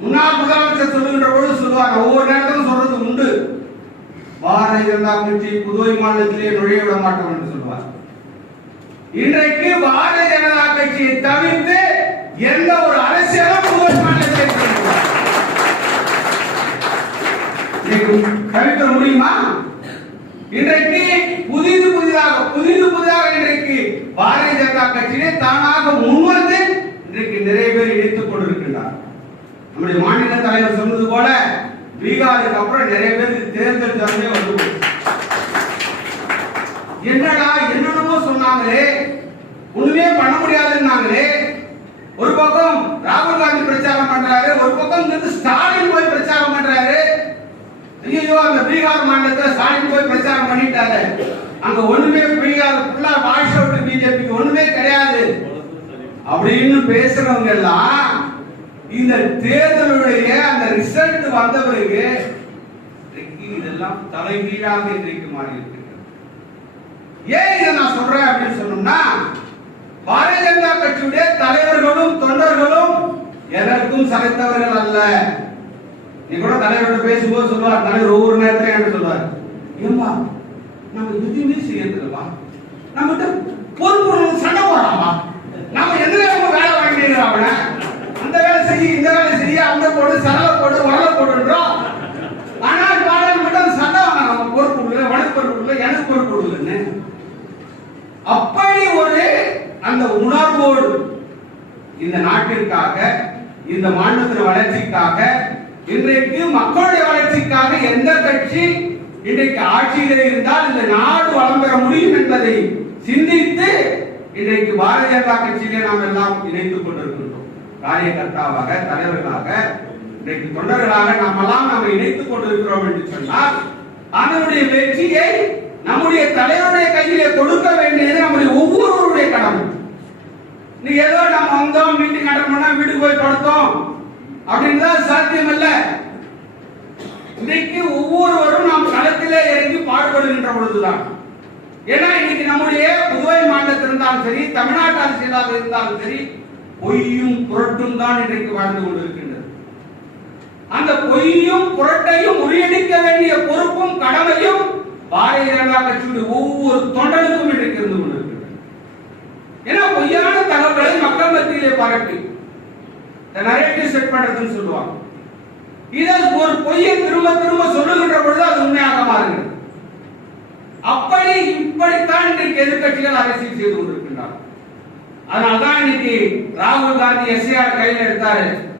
முன்னாள் முதலமைச்சர் சொல்லுகின்ற பொழுது சொல்லுவாங்க. ஒவ்வொரு நேரத்திலும் சொல்றது உண்டு. பாரதிய ஜனதா கட்சி புதுவை மாநிலத்திலே நுழைய விட மாட்டோம் என்று சொல்லுவார் இன்றைக்கு பாரதிய ஜனதா கட்சியை தவிர்த்து எந்த ஒரு அரசியலும் புதுவை மாநிலத்தில் தவிர்க்க முடியுமா? இன்றைக்கு புதிது புதிதாக புதிது புதிதாக இன்றைக்கு பாரதிய ஜனதா கட்சியிலே தானாக முன்வந்து இன்றைக்கு நிறைய பேர் இணைத்துக் கொண்டிருக்கின்றார் நம்முடைய மாநில தலைவர் சொன்னது போல பீகாருக்கு அப்புறம் நிறைய பேருக்கு தேர்தல் தரமே வந்து என்னடா என்னென்னமோ சொன்னாங்களே ஒண்ணுமே பண்ண முடியாதுன்னாங்களே ஒரு பக்கம் ராகுல் காந்தி பிரச்சாரம் பண்றாரு ஒரு பக்கம் இங்கிருந்து ஸ்டாலின் போய் பிரச்சாரம் பண்றாரு. ஐயோ அந்த பீகார் மாநிலத்துல ஸ்டாலின் போய் பிரச்சாரம் பண்ணிட்டாரு. அங்க ஒண்ணுமே பீகார் ஃபுல்லா வாஷ் அவுட் பிஜேபிக்கு ஒண்ணுமே கிடையாது. அப்படின்னு பேசுறவங்க எல்லாம் இந்த தேர்தலுடைய அந்த ரிசல்ட் வந்த பிறகு இன்றைக்கு இதெல்லாம் தலைகீழாக இன்றைக்கு மாறி இருக்கிறது ஏன் இதை நான் சொல்றேன் அப்படின்னு சொன்னோம்னா பாரதிய ஜனதா கட்சியுடைய தலைவர்களும் தொண்டர்களும் எதற்கும் சலைத்தவர்கள் அல்ல. நீ கூட தலைவர்கிட்ட பேசும்போது சொல்லுவார் தலைவர் ஒவ்வொரு நேரத்திலும் என்ன சொல்லுவார்? ஏன்பா நம்ம எதுவுமே செய்யறதில்லவா நம்மகிட்ட பொறுப்பு சண்டை போடுறாமா நம்ம எந்த நேரமும் வேலை வாங்கிட்டு அவன அந்த வேலை செய்ய இந்த வேலை சரியா அந்த போடு சரள போடு உரல போடுன்றோம் ஆனால் பாடல் மட்டும் சண்டை வாங்க நம்ம பொறுப்பு இல்லை உனக்கு பொறுப்பு இல்லை எனக்கு பொறுப்பு இல்லைன்னு அப்படி ஒரு அந்த உணர்வோடு இந்த நாட்டிற்காக இந்த மாநிலத்தின் வளர்ச்சிக்காக இன்றைக்கு மக்களுடைய வளர்ச்சிக்காக எந்த கட்சி இன்றைக்கு ஆட்சியிலே இருந்தால் இந்த நாடு வளம் பெற முடியும் என்பதை சிந்தித்து இன்றைக்கு பாரதிய ஜனதா கட்சியிலே நாம் எல்லாம் இணைத்துக் கொண்டிருக்கின்றோம். காரியகர்த்தாவாக தலைவர்களாக இன்றைக்கு தொண்டர்களாக நாமெல்லாம் நாம் இணைத்துக் கொண்டிருக்கிறோம் என்று சொன்னால் அதனுடைய வெற்றியை நம்முடைய தலைவருடைய கையிலே கொடுக்க வேண்டியது நம்முடைய ஒவ்வொருவருடைய கடமை. நீ ஏதோ நம்ம வந்தோம் மீட்டிங் அட்டன் பண்ணா வீட்டுக்கு போய் படுத்தோம். அப்படின்னு தான் சாத்தியம் இல்ல இன்னைக்கு ஒவ்வொருவரும் நாம் களத்திலே இறங்கி பாடுபடுகின்ற பொழுதுதான். ஏன்னா இன்னைக்கு நம்முடைய புதுவை மாநிலத்தில் இருந்தாலும் சரி தமிழ்நாட்டு அரசியலாக இருந்தாலும் சரி பொய்யும் புரட்டும் தான் இன்றைக்கு வாழ்ந்து கொண்டிருக்கின்றது. அந்த பொய்யும் புரட்டையும் முறியடிக்க வேண்டிய பொறுப்பும் கடமையும் பாரதிய ஜனதா கட்சியுடைய ஒவ்வொரு தொண்டனுக்கும் இன்றைக்கு இருந்து கொண்டிருக்கின்றது. ஏன்னா பொய்யான தகவல்களை மக்கள் மத்தியிலே பரப்பி நிறைய நரேட்டிவ் செட் பண்றதுன்னு சொல்லுவாங்க. இதை ஒரு பொய்யை திரும்ப திரும்ப சொல்லுகின்ற பொழுது அது உண்மையாக மாறுகிறது. அப்படி இப்படித்தான் இன்றைக்கு எதிர்க்கட்சிகள் அரசியல் செய்து கொண்டிருக்கின்றார் அதனால்தான் இன்னைக்கு ராகுல் காந்தி எஸ்ஏஆர் கையில் எடுத்தாரு